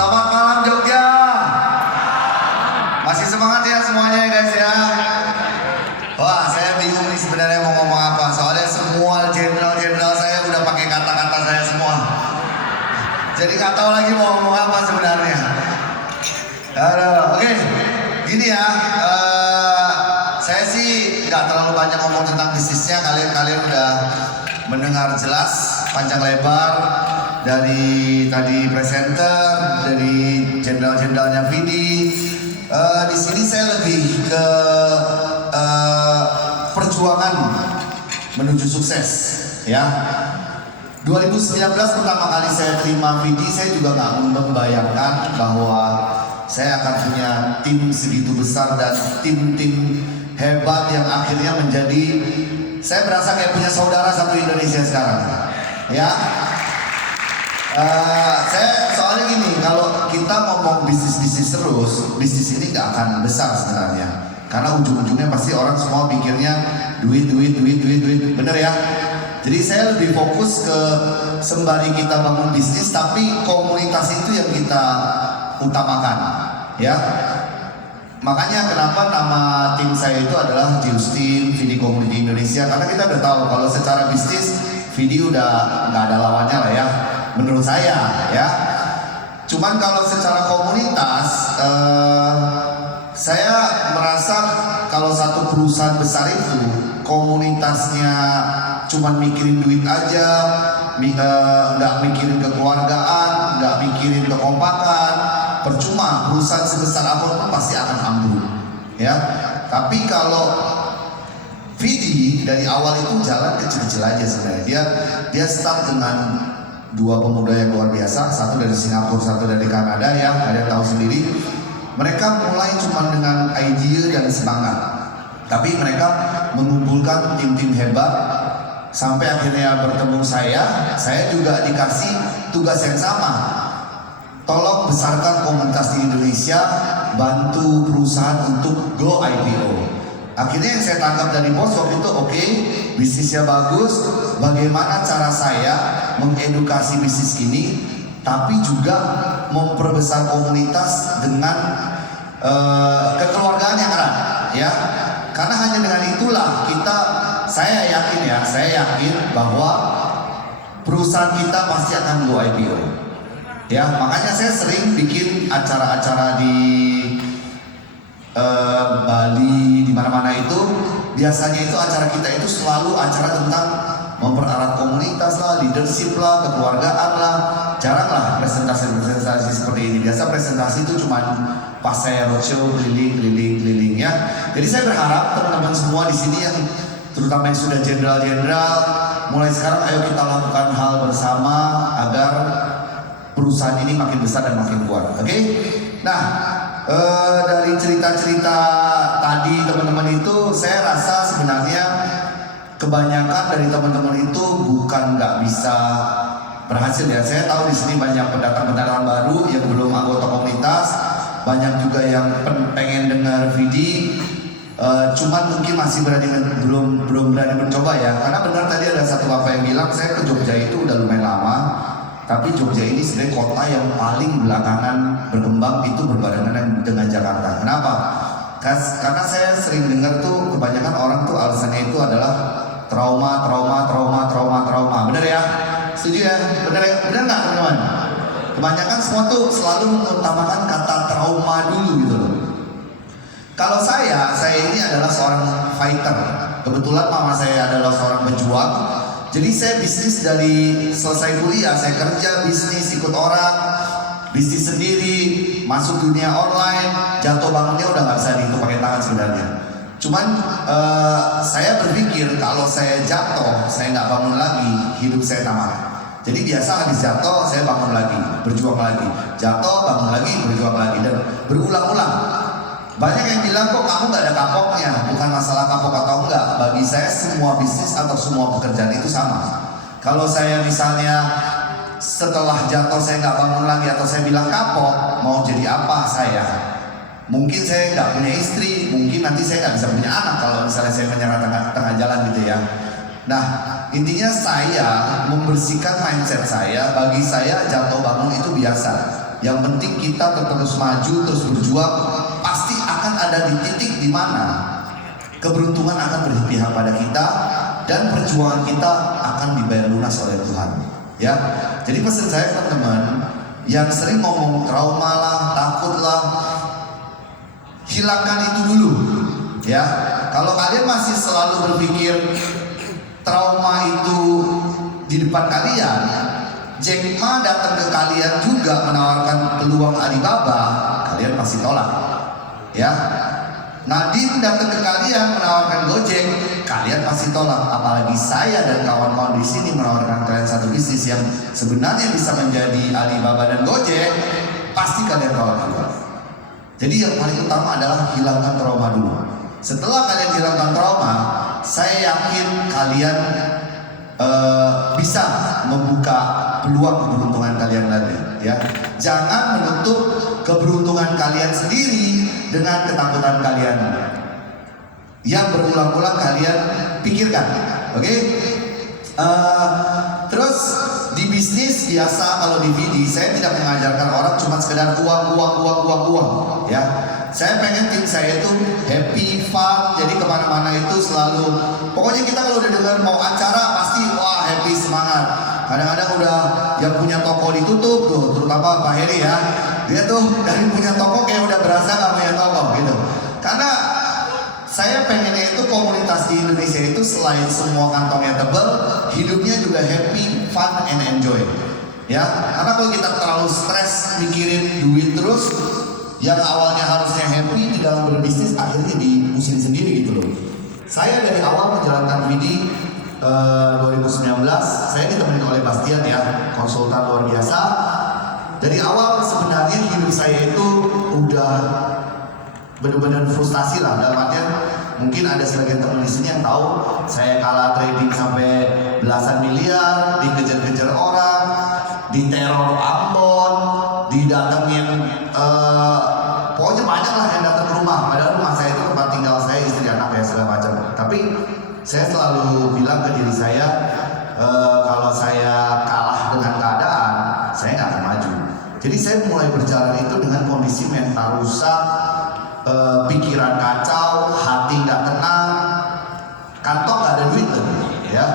Selamat malam Jogja. Masih semangat ya semuanya ya guys ya. Wah, saya bingung nih sebenarnya mau ngomong apa. Soalnya semua jenderal-jenderal saya udah pakai kata-kata saya semua. Jadi nggak tahu lagi mau ngomong apa sebenarnya. Oke, gini ya. Saya sih nggak terlalu banyak ngomong tentang bisnisnya. Kalian udah mendengar jelas panjang lebar dari tadi presenter, dari jenderal-jenderalnya Vidi. Di sini saya lebih ke perjuangan menuju sukses, ya. 2019 pertama kali saya terima Vidi, saya juga nggak membayangkan bahwa saya akan punya tim segitu besar dan tim-tim hebat yang akhirnya menjadi, saya berasa kayak punya saudara satu Indonesia sekarang, ya. Saya soalnya gini, kalau kita ngomong bisnis terus, bisnis ini nggak akan besar sebenarnya. Karena ujung-ujungnya pasti orang semua pikirnya duit, bener ya? Jadi saya lebih fokus ke sembari kita bangun bisnis, tapi komunitas itu yang kita utamakan, ya. Makanya kenapa nama tim saya itu adalah Justin Vidi Community Indonesia, karena kita udah tahu kalau secara bisnis Vidi udah nggak ada lawannya lah ya, menurut saya ya. Cuman kalau secara komunitas, saya merasa kalau satu perusahaan besar itu komunitasnya cuman mikirin duit aja, nggak mikirin kekeluargaan, nggak mikirin kekompakan, percuma perusahaan sebesar apapun pasti akan ambruk, ya. Tapi kalau Vidi dari awal itu jalan kecil-kecil aja sebenarnya. Dia start dengan dua pemuda yang luar biasa, satu dari Singapura, satu dari Kanada, ya. Kalian tahu sendiri. Mereka mulai cuma dengan ide dan semangat, tapi mereka mengumpulkan tim-tim hebat sampai akhirnya bertemu saya juga dikasih tugas yang sama. Tolong besarkan komunitas di Indonesia, bantu perusahaan untuk go IPO. Akhirnya yang saya tangkap dari bos waktu itu, oke, bisnisnya bagus, bagaimana cara saya mengedukasi bisnis ini, tapi juga memperbesar komunitas dengan kekeluargaan yang erat, ya. Karena hanya dengan itulah saya yakin bahwa perusahaan kita pasti akan go IPO. Ya, makanya saya sering bikin acara-acara di Bali, di mana-mana itu. Biasanya itu acara kita itu selalu acara tentang mempererat komunitas lah, leadership lah, kekeluargaan lah. Jarang lah presentasi seperti ini. Biasa presentasi itu cuma pas saya roadshow keliling ya. Jadi saya berharap teman-teman semua di sini yang terutama yang sudah jenderal-jenderal, mulai sekarang ayo kita lakukan hal bersama agar perusahaan ini makin besar dan makin kuat. Oke? Nah, dari cerita-cerita tadi teman-teman itu, saya rasa sebenarnya kebanyakan dari teman-teman itu bukan nggak bisa berhasil ya. Saya tahu di sini banyak pendatang-pendatang baru yang belum anggota komunitas, banyak juga yang pengen dengar Vidi, cuman mungkin masih belum berani mencoba ya. Karena benar tadi ada satu bapak yang bilang, saya ke Jogja itu udah lumayan lama, tapi Jogja ini sebenarnya kota yang paling belakangan berkembang itu berbarengan dengan Jakarta. Kenapa? Karena saya sering dengar tuh kebanyakan orang tuh alasannya itu adalah trauma. Bener ya? Setuju ya? Bener nggak teman-teman? Kebanyakan semua tuh selalu mengutamakan kata trauma dulu gitu loh. Kalau saya ini adalah seorang fighter. Kebetulan mama saya adalah seorang pejuang. Jadi saya bisnis dari selesai kuliah, saya kerja bisnis ikut orang, bisnis sendiri, masuk dunia online, jatuh bangunnya udah nggak bisa dihitung pakai tangan sebenarnya. Cuman saya berpikir kalau saya jatuh, saya nggak bangun lagi, hidup saya tamat. Jadi biasa habis jatuh, saya bangun lagi, berjuang lagi, jatuh, bangun lagi, berjuang lagi, dan berulang-ulang. Banyak yang bilang kok kamu nggak ada kapoknya. Bukan masalah kapok atau enggak. Bagi saya semua bisnis atau semua pekerjaan itu sama. Kalau saya misalnya setelah jatuh saya nggak bangun lagi atau saya bilang kapok, mau jadi apa saya? Mungkin saya nggak punya istri, mungkin nanti saya nggak bisa punya anak kalau misalnya saya menyerah tengah jalan gitu ya. Nah, intinya saya membersihkan mindset saya. Bagi saya jatuh bangun itu biasa. Yang penting kita terus maju, terus berjuang. Pasti akan ada di titik di mana keberuntungan akan berpihak pada kita dan perjuangan kita akan dibayar lunas oleh Tuhan. Ya, jadi pesan saya teman-teman yang sering ngomong trauma lah, takut lah, hilangkan itu dulu. Ya, kalau kalian masih selalu berpikir trauma itu di depan kalian, Jack Ma datang ke kalian juga menawarkan peluang Alibaba, kalian pasti tolak. Ya, Nadine datang ke kalian menawarkan Gojek, kalian pasti tolak. Apalagi saya dan kawan-kawan di sini menawarkan kalian satu bisnis yang sebenarnya bisa menjadi Alibaba dan Gojek, pasti kalian tolak juga. Jadi yang paling utama adalah hilangkan trauma dulu. Setelah kalian hilangkan trauma, saya yakin kalian bisa membuka peluang keberuntungan kalian lagi. Ya, jangan menutup keberuntungan kalian sendiri dengan ketakutan kalian yang berulang-ulang kalian pikirkan. Oke? Terus di bisnis biasa, kalau di VD saya tidak mengajarkan orang cuma sekedar uang. Ya, saya pengen tim saya itu happy, fun. Jadi kemana-mana itu selalu, pokoknya kita kalau udah dengar mau acara pasti wah happy, semangat. Kadang-kadang udah yang punya toko ditutup tuh, terutama Pak Heri ya, dia tuh dari punya toko kayak udah berasa gak punya toko gitu. Karena saya pengennya itu komunitas di Indonesia itu selain semua kantongnya tebal, hidupnya juga happy, fun, and enjoy. Ya, karena kalau kita terlalu stres mikirin duit terus, yang awalnya harusnya happy di dalam berbisnis akhirnya dipusing sendiri gitu loh. Saya dari awal menjalankan VD 2019, saya ditemani oleh Bastian ya, konsultan luar biasa. Dari awal sebenarnya hidup saya itu udah benar-benar frustasi lah, dalam artian mungkin ada sebagian teman di sini yang tahu saya kalah trading sampai belasan miliar, dikejar-kejar orang, diteror Ambon, didatengin pokoknya banyak lah yang datang ke rumah. Padahal rumah saya itu tempat tinggal saya, istri, anak ya segala macam. Tapi saya selalu bilang ke diri saya, kalau saya kalah dengan keadaan, saya nggak akan maju. Jadi saya mulai berjalan itu dengan kondisi mental rusak, pikiran kacau, hati nggak tenang, kantong nggak ada duit lagi, ya.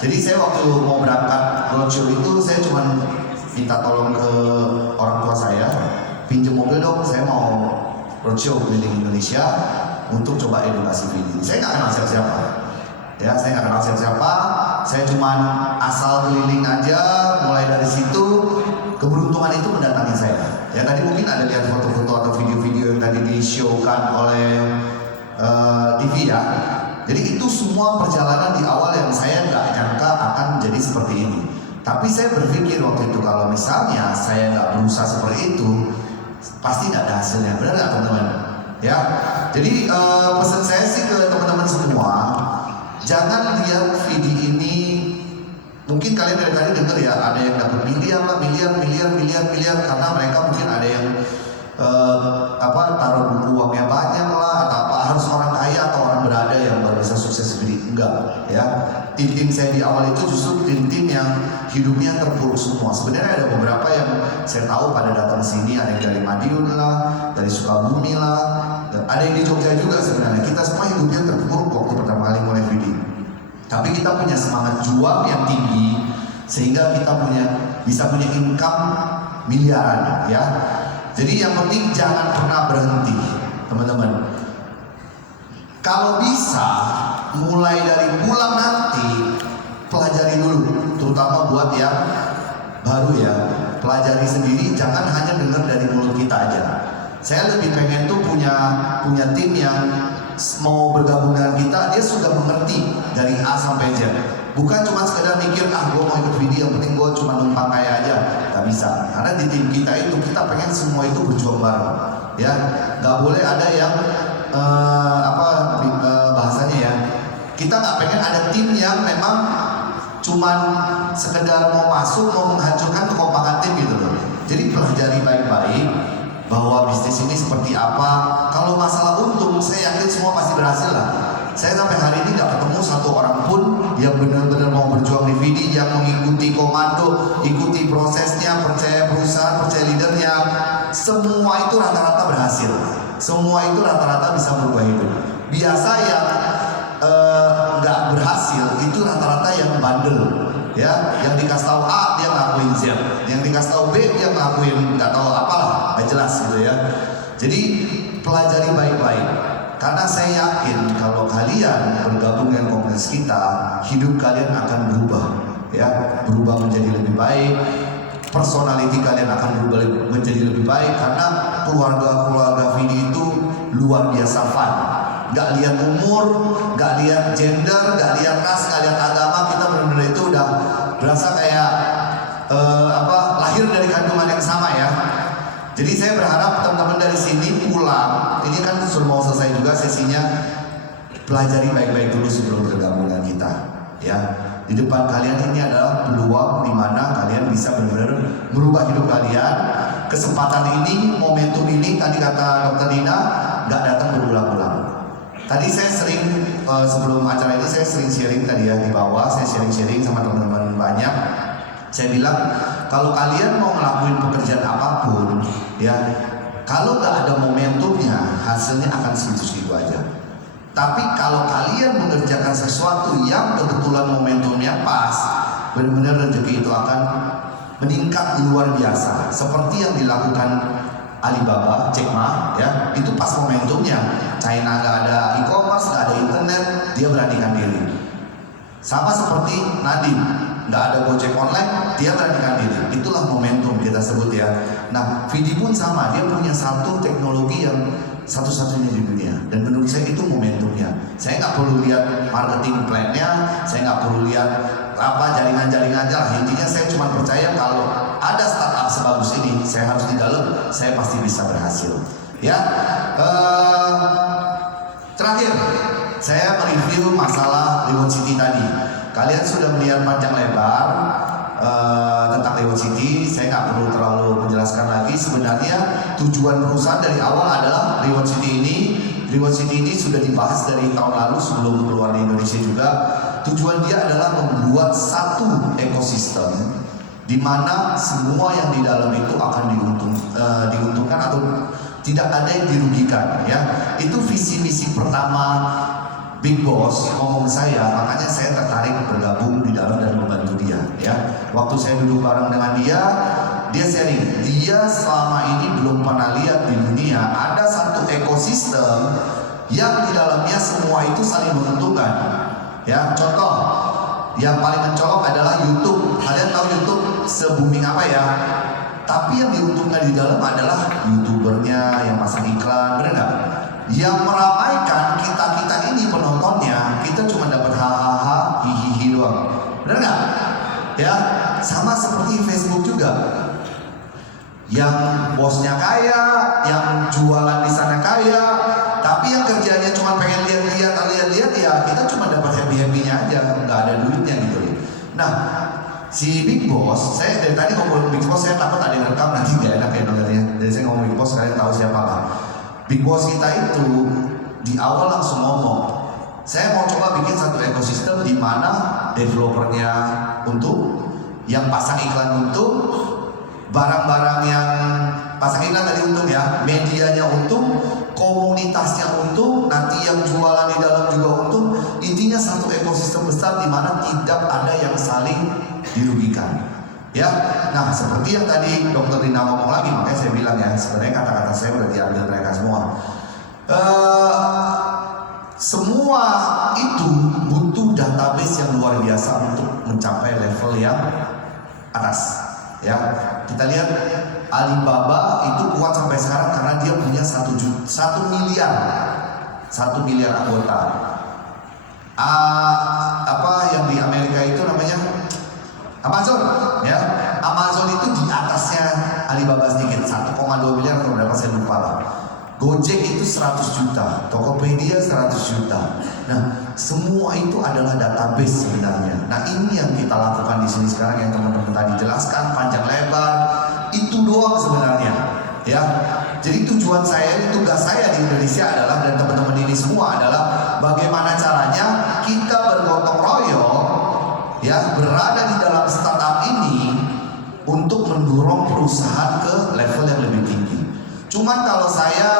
Jadi saya waktu mau berangkat roadshow itu, saya cuma minta tolong ke orang tua saya, pinjam mobil dong, saya mau roadshow keliling Indonesia untuk coba edukasi VD. Saya nggak kenal siapa-siapa. Ya, saya nggak kenal siapa-siapa, saya cuma asal keliling aja. Mulai dari situ keberuntungan itu mendatangi saya. Ya, tadi mungkin ada lihat foto-foto atau video-video yang tadi di-show-kan oleh TV ya. Jadi itu semua perjalanan di awal yang saya nggak nyangka akan menjadi seperti ini. Tapi saya berpikir waktu itu kalau misalnya saya nggak berusaha seperti itu, pasti nggak ada hasilnya. Benar nggak teman-teman? Ya. Jadi pesan saya sih ke teman-teman semua, jangan lihat video ini. Mungkin kalian dari tadi dengar ya, ada yang dapat miliar karena mereka mungkin ada yang taruh uangnya banyak lah, atau apa, harus orang kaya atau orang berada yang baru bisa sukses seperti enggak ya. Tim-tim saya di awal itu justru tim-tim yang hidupnya terpuruk semua. Sebenarnya ada beberapa yang saya tahu pada datang sini, ada yang dari Madiun lah, dari Sukabumi lah, ada yang di Jogja juga. Sebenarnya kita semua hidupnya terpuruk waktu pertama kali mulai video. Tapi kita punya semangat juang yang tinggi sehingga kita bisa punya income miliaran ya. Jadi yang penting jangan pernah berhenti, teman-teman. Kalau bisa mulai dari bulan nanti pelajari dulu, terutama buat yang baru ya. Pelajari sendiri, jangan hanya dengar dari mulut kita aja. Saya lebih pengen tuh punya tim yang mau bergabung dengan kita, dia sudah mengerti dari A sampai Z. Bukan cuma sekedar mikir, gue mau ikut video, yang penting gue cuma numpang kaya aja. Gak bisa, karena di tim kita itu, kita pengen semua itu berjuang bareng ya. Gak boleh ada yang bahasanya ya, kita gak pengen ada tim yang memang cuman sekedar mau masuk, mau menghancurkan kekompakan tim gitu loh. Jadi pelajari baik-baik bahwa bisnis ini seperti apa. Kalau masalah untung, saya yakin semua pasti berhasil lah. Saya sampai hari ini gak ketemu satu orang pun yang benar-benar mau berjuang di VD, yang mengikuti komando, ikuti prosesnya, percaya percaya perusahaan, percaya leadernya, semua itu rata-rata berhasil. Semua itu rata-rata bisa berubah hidup. Biasa yang nggak berhasil itu rata-rata yang bandel, ya, yang dikasih tahu A dia ngelakuin Z, yang dikasih tahu B dia ngelakuin nggak tahu apalah, nggak jelas gitu ya. Jadi pelajari baik-baik, karena saya yakin kalau kalian bergabung dengan komunitas kita, hidup kalian akan berubah, ya, berubah menjadi lebih baik. Personality kalian akan berubah menjadi lebih baik, karena keluarga Vidi itu luar biasa fun. Gak lihat umur, gak lihat gender, gak lihat ras, gak lihat agama, kita benar-benar itu udah berasa kayak lahir dari kandungan yang sama ya. Jadi saya berharap teman-teman dari sini pulang, ini kan sudah mau selesai juga sesinya, pelajari baik-baik dulu sebelum bergabung dengan kita, ya. Di depan kalian ini adalah peluang di mana kalian bisa benar-benar merubah hidup kalian. Kesempatan ini, momentum ini, tadi kata Dr. Dina, nggak datang berulang-ulang. Tadi saya sering sebelum acara ini saya sering sharing tadi ya di bawah, saya sharing sama teman-teman banyak. Saya bilang kalau kalian mau ngelakuin pekerjaan apapun, ya, kalau nggak ada momentumnya, hasilnya akan segitu-segitu aja. Tapi kalau kalian mengerjakan sesuatu yang kebetulan momentumnya pas, benar-benar rezeki itu akan meningkat luar biasa. Seperti yang dilakukan Alibaba, Jack Ma, ya, itu pas momentumnya. China nggak ada e-commerce, nggak ada internet, dia beranikan diri. Sama seperti Nadine, nggak ada Gojek online, dia beranikan diri. Itulah momentum kita sebut ya. Nah, Vidi pun sama, dia punya satu teknologi yang satu-satunya di dunia, dan menurut saya itu momentumnya. Saya nggak perlu lihat marketing plan-nya, saya nggak perlu lihat apa jaringan-jaringannya lah. Intinya saya cuma percaya kalau ada startup sebagus ini, saya harus di dalam, saya pasti bisa berhasil. Ya, terakhir saya mereview masalah Reward City tadi. Kalian sudah melihat panjang lebar tentang Reward City. Saya nggak perlu terlalu menjelaskan lagi. Sebenarnya tujuan perusahaan dari awal adalah Reward City ini. Reward City ini sudah dibahas dari tahun lalu sebelum keluar di Indonesia juga. Tujuan dia adalah membuat satu ekosistem di mana semua yang di dalam itu akan diuntungkan atau tidak ada yang dirugikan, ya. Itu visi misi pertama Big Boss ngomong saya, makanya saya tertarik bergabung di dalam dan membantu dia, ya. Waktu saya duduk bareng dengan dia sharing, dia selama ini belum pernah lihat di dunia ada satu ekosistem yang di dalamnya semua itu saling menguntungkan, ya. Contoh yang paling mencolok adalah YouTube. Kalian tahu YouTube se-booming apa ya? Tapi yang diuntungkan di dalam adalah YouTubernya yang pasang iklan, benar nggak? Yang meramaikan kita ini penontonnya, kita cuma dapat hahaha, hihihi doang, benar nggak? Ya, sama seperti Facebook juga. Yang bosnya kaya, yang jualan di sana kaya, tapi yang kerjanya cuma pengen lihat-lihat ya, kita cuma dapat happy-happynya aja, nggak ada duitnya gitu. Nah, si Big Boss, saya dari tadi ngomong Big Boss, saya takut ada yang rekam nanti gak enak ya dengarnya. Jadi saya ngomong Big Boss, kalian tahu siapa lah. Big Boss kita itu di awal langsung ngomong, saya mau coba bikin satu ekosistem di mana developernya untung, yang pasang iklan untung, barang-barang yang pasang iklan tadi untung ya, medianya untung, komunitasnya untung, nanti yang jualan di dalam juga untung. Intinya satu ekosistem besar di mana tidak ada yang saling dirugikan, ya. Nah, seperti yang tadi Dr. Dina ngomong lagi, makanya saya bilang ya, sebenarnya kata-kata saya udah diambil mereka semua. Semua itu butuh database yang luar biasa untuk mencapai level yang atas, ya. Kita lihat Alibaba itu kuat sampai sekarang karena dia punya 1 miliar anggota. Apa yang di Amerika itu namanya Amazon, ya. Amazon itu di atasnya Alibaba sedikit, 1,2 miliar atau berapa saya lupa lah. Gojek itu 100 juta, Tokopedia 100 juta. Nah, semua itu adalah database sebenarnya. Nah, ini yang kita lakukan di sini sekarang yang teman-teman tadi jelaskan panjang lebar. Itu doang sebenarnya, ya. Jadi tujuan saya, tugas saya di Indonesia adalah, dan teman-teman ini semua adalah bagaimana caranya kita bergotong royong, ya, berada di dalam startup ini untuk mendorong perusahaan ke level yang lebih tinggi. Cuman kalau saya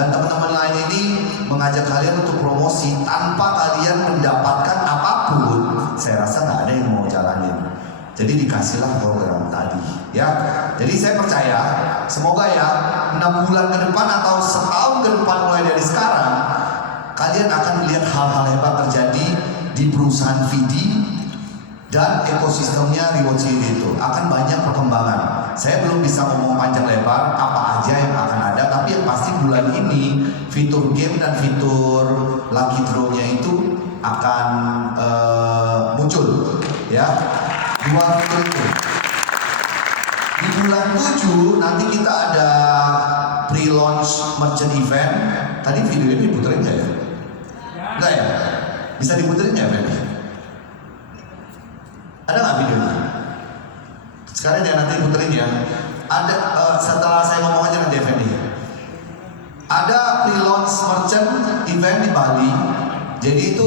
dan teman-teman lain ini mengajak kalian untuk promosi tanpa kalian mendapatkan apapun, saya rasa nggak ada yang mau jalanin. Jadi dikasihlah program tadi, ya. Jadi saya percaya, semoga ya 6 bulan ke depan atau setahun ke depan mulai dari sekarang, kalian akan melihat hal-hal hebat terjadi di perusahaan Vidi dan ekosistemnya Reward City itu. Akan banyak perkembangan. Saya belum bisa ngomong panjang lebar apa aja yang akan ada, tapi yang pasti bulan ini fitur game dan fitur lucky draw-nya itu akan muncul, ya. 2 fitur itu. Di bulan 7 nanti kita ada pre-launch merchant event. Tadi videonya diputerin nggak ya? Enggak ya? Bisa diputerin nggak Feby? Ada nggak videonya? Sekarang ya nanti puterin ya. Ada setelah saya ngomong aja nanti Feby. Ada pre-launch merchant event di Bali. Jadi itu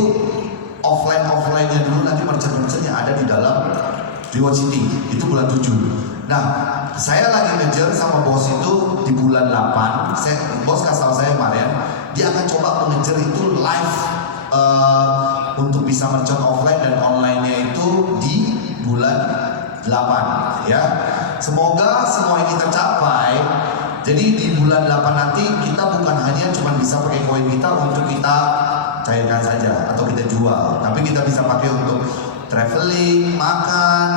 offline-nya dulu, nanti merchant-merchant yang ada di dalam Reward City itu bulan 7. Nah, saya lagi ngejar sama bos itu di bulan 8. Bos kasih tahu saya kemarin, dia akan coba mengejar itu live untuk bisa merchant offline dan online-nya itu di bulan 8, ya. Semoga semua ini tercapai. Jadi di bulan 8 nanti kita bukan hanya cuma bisa pakai koin kita untuk kita cairkan saja atau kita jual, tapi kita bisa pakai untuk traveling, makan,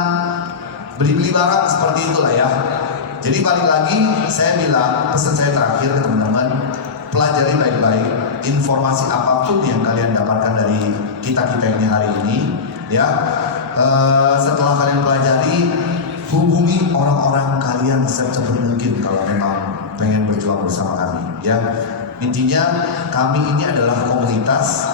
beli-beli barang seperti itulah ya. Jadi balik lagi saya bilang, pesan saya terakhir teman-teman, pelajari baik-baik informasi apapun yang kalian dapatkan dari kita ini hari ini, ya. Setelah kalian pelajari, hubungi orang-orang kalian secepat mungkin kalau memang pengen berjuang bersama kami, ya. Intinya kami ini adalah komunitas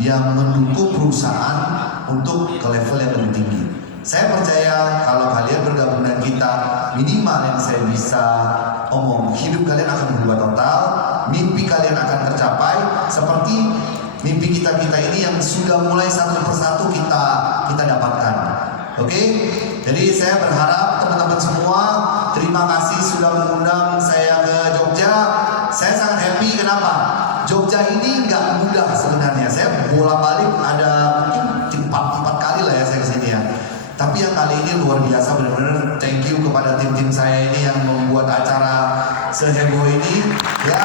yang mendukung perusahaan untuk ke level yang lebih tinggi. Saya percaya kalau kalian bergabung dengan kita, minimal yang saya bisa omong, hidup kalian akan berubah total, mimpi kalian akan tercapai seperti mimpi kita ini yang sudah mulai satu persatu kita dapatkan. Oke? Jadi saya berharap teman-teman semua, terima kasih sudah mengundang saya ke Jogja. Saya sangat happy, kenapa? Jogja ini nggak mudah sebenarnya. Saya bolak-balik ada mungkin 4 kali lah ya saya kesini ya. Tapi yang kali ini luar biasa, benar-benar thank you kepada tim-tim saya ini yang membuat acara seheboh ini. Ya,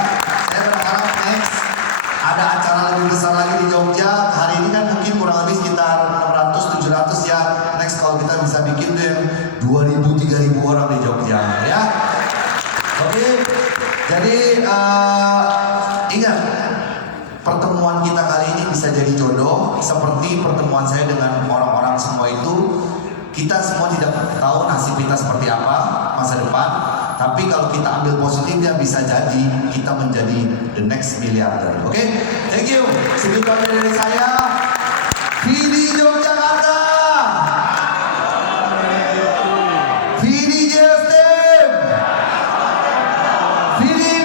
saya berharap next ada acara lebih besar lagi di Jogja. Hari ini kan mungkin kurang lebih sekitar 600-700 ya. Next kalau kita bisa bikin tuh yang 2.000-3.000 orang di Jogja ya. Oke, jadi ingat, pertemuan kita kali ini bisa jadi jodoh seperti pertemuan saya dengan orang-orang semua itu. Kita semua tidak tahu nasib kita seperti apa masa depan, tapi kalau kita ambil positifnya bisa jadi kita menjadi the next miliarder. Oke? Thank you. Segitu aja dari saya. Vidi Yogyakarta. Vidi Justin. Vidi